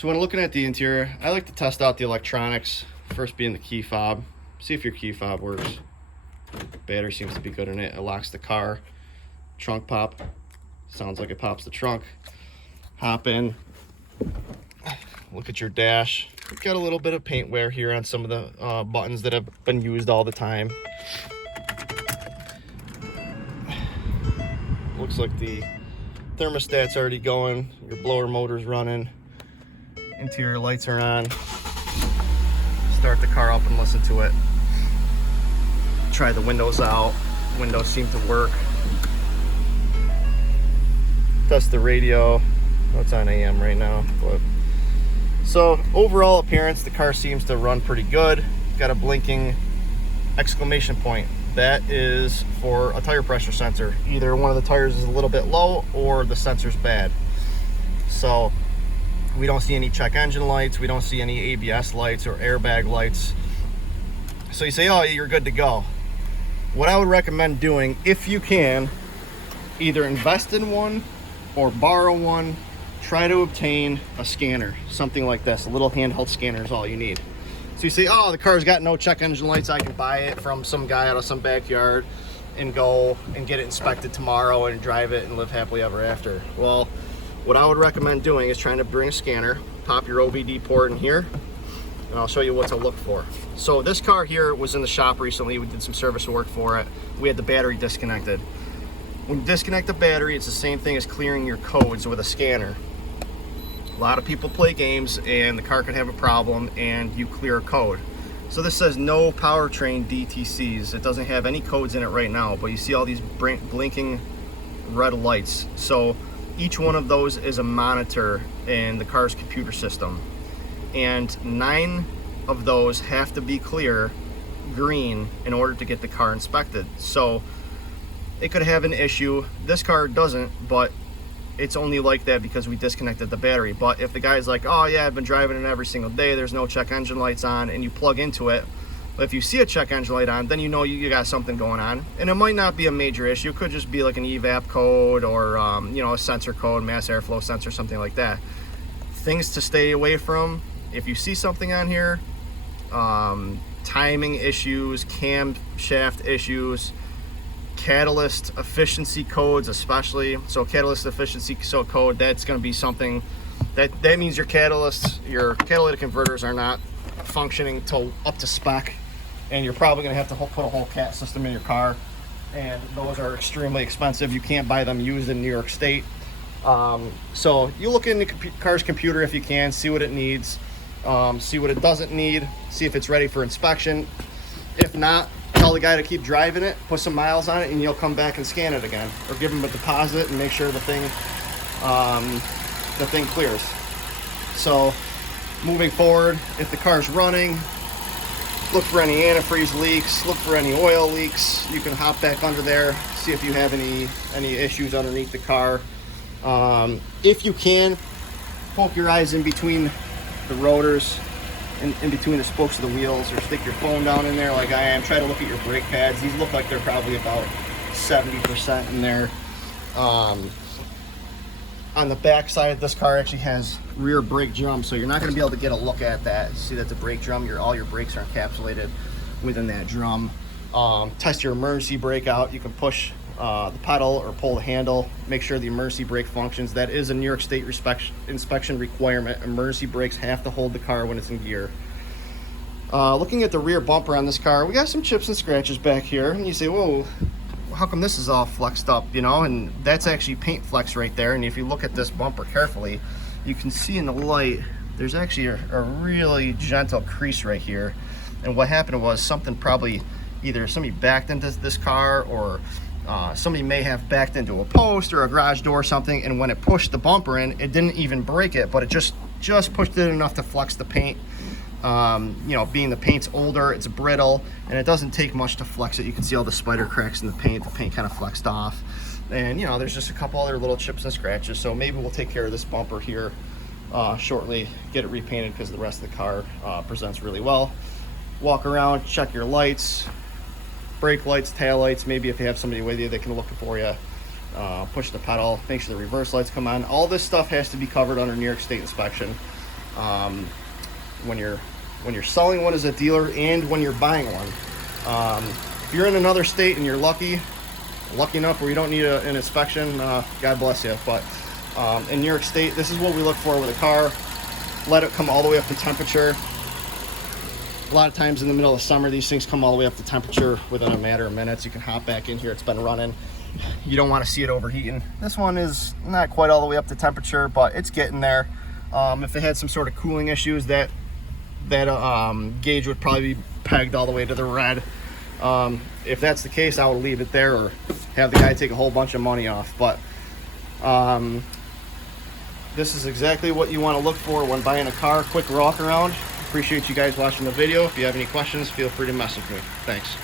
So when looking at the interior, I like to test out the electronics, first being the key fob. See if your key fob works. Battery seems to be good in it. It locks the car. Trunk pop, sounds like it pops the trunk. Hop in, look at your dash. We've got a little bit of paint wear here on some of the buttons that have been used all the time. Looks like the thermostat's already going, your blower motor's running, interior lights are on. Start the car up and listen to it. Try the windows out. Windows seem to work. Test the radio. Oh, it's on AM right now. But so overall appearance, the car seems to run pretty good. Got a blinking exclamation point. That is for a tire pressure sensor. Either one of the tires is a little bit low or the sensor's bad. So we don't see any check engine lights. We don't see any ABS lights or airbag lights. So you say, oh, you're good to go. What I would recommend doing, if you can, either invest in one or borrow one. Try to obtain a scanner, something like this. A little handheld scanner is all you need. So you say, oh, the car's got no check engine lights. I can buy it from some guy out of some backyard and go and get it inspected tomorrow and drive it and live happily ever after. Well, what I would recommend doing is trying to bring a scanner, pop your OBD port in here, and I'll show you what to look for. So this car here was in the shop recently. We did some service work for it. We had the battery disconnected. When you disconnect the battery, it's the same thing as clearing your codes with a scanner. A lot of people play games and the car could have a problem and you clear a code. So this says no powertrain DTCs. It doesn't have any codes in it right now, but you see all these blinking red lights. So each one of those is a monitor in the car's computer system. And 9 of those have to be clear, green, in order to get the car inspected. So it could have an issue. This car doesn't, but it's only like that because we disconnected the battery. But if the guy's like, oh yeah, I've been driving it every single day, there's no check engine lights on, and you plug into it, but if you see a check engine light on, then you know you got something going on. And it might not be a major issue. It could just be like an evap code or a sensor code, mass airflow sensor, something like that. Things to stay away from: if you see something on here, timing issues, camshaft issues, catalyst efficiency codes especially. So catalyst efficiency code, that's going to be something that means your catalytic converters are not functioning up to spec, and you're probably going to have to put a whole cat system in your car, and those are extremely expensive. You can't buy them used in New York State. So you look in the car's computer if you can, see what it needs, see what it doesn't need, see if it's ready for inspection. If not, tell the guy to keep driving it, put some miles on it, and you'll come back and scan it again, or give him a deposit and make sure the thing clears. So moving forward, if the car's running, look for any antifreeze leaks, look for any oil leaks. You can hop back under there, see if you have any issues underneath the car. If you can, poke your eyes in between the rotors, in between the spokes of the wheels, or stick your phone down in there like I am. Try to look at your brake pads. These look like they're probably about 70% in there. On the back side, this car actually has rear brake drum, so you're not going to be able to get a look at that. See, that's a brake drum. All your brakes are encapsulated within that drum. Test your emergency brake out. You can push the pedal or pull the handle. Make sure the emergency brake functions. That is a New York State inspection requirement. Emergency brakes have to hold the car when it's in gear. Looking at the rear bumper on this car, we got some chips and scratches back here, and you say, whoa, how come this is all flexed up, and that's actually paint flex right there. And if you look at this bumper carefully, you can see in the light there's actually a really gentle crease right here. And what happened was either somebody backed into this car, or somebody may have backed into a post or a garage door or something, and when it pushed the bumper in, it didn't even break it, but it just pushed it enough to flex the paint. Being the paint's older, it's brittle, and it doesn't take much to flex it. You can see all the spider cracks in the paint. The paint kind of flexed off, and there's just a couple other little chips and scratches. So maybe we'll take care of this bumper here shortly, get it repainted, because the rest of the car presents really well. Walk around, check your lights, brake lights, tail lights. Maybe if you have somebody with you, they can look for you. Push the pedal, make sure the reverse lights come on. All this stuff has to be covered under New York State inspection. when you're selling one as a dealer and when you're buying one. If you're in another state and you're lucky enough where you don't need an inspection, God bless you. But in New York State, this is what we look for with a car. Let it come all the way up to temperature. A lot of times in the middle of summer, these things come all the way up to temperature within a matter of minutes. You can hop back in here. It's been running. You don't want to see it overheating. This one is not quite all the way up to temperature, but it's getting there. If it had some sort of cooling issues, that gauge would probably be pegged all the way to the red. If that's the case, I would leave it there or have the guy take a whole bunch of money off. But this is exactly what you want to look for when buying a car. Quick walk around. Appreciate you guys watching the video. If you have any questions, feel free to message me. Thanks.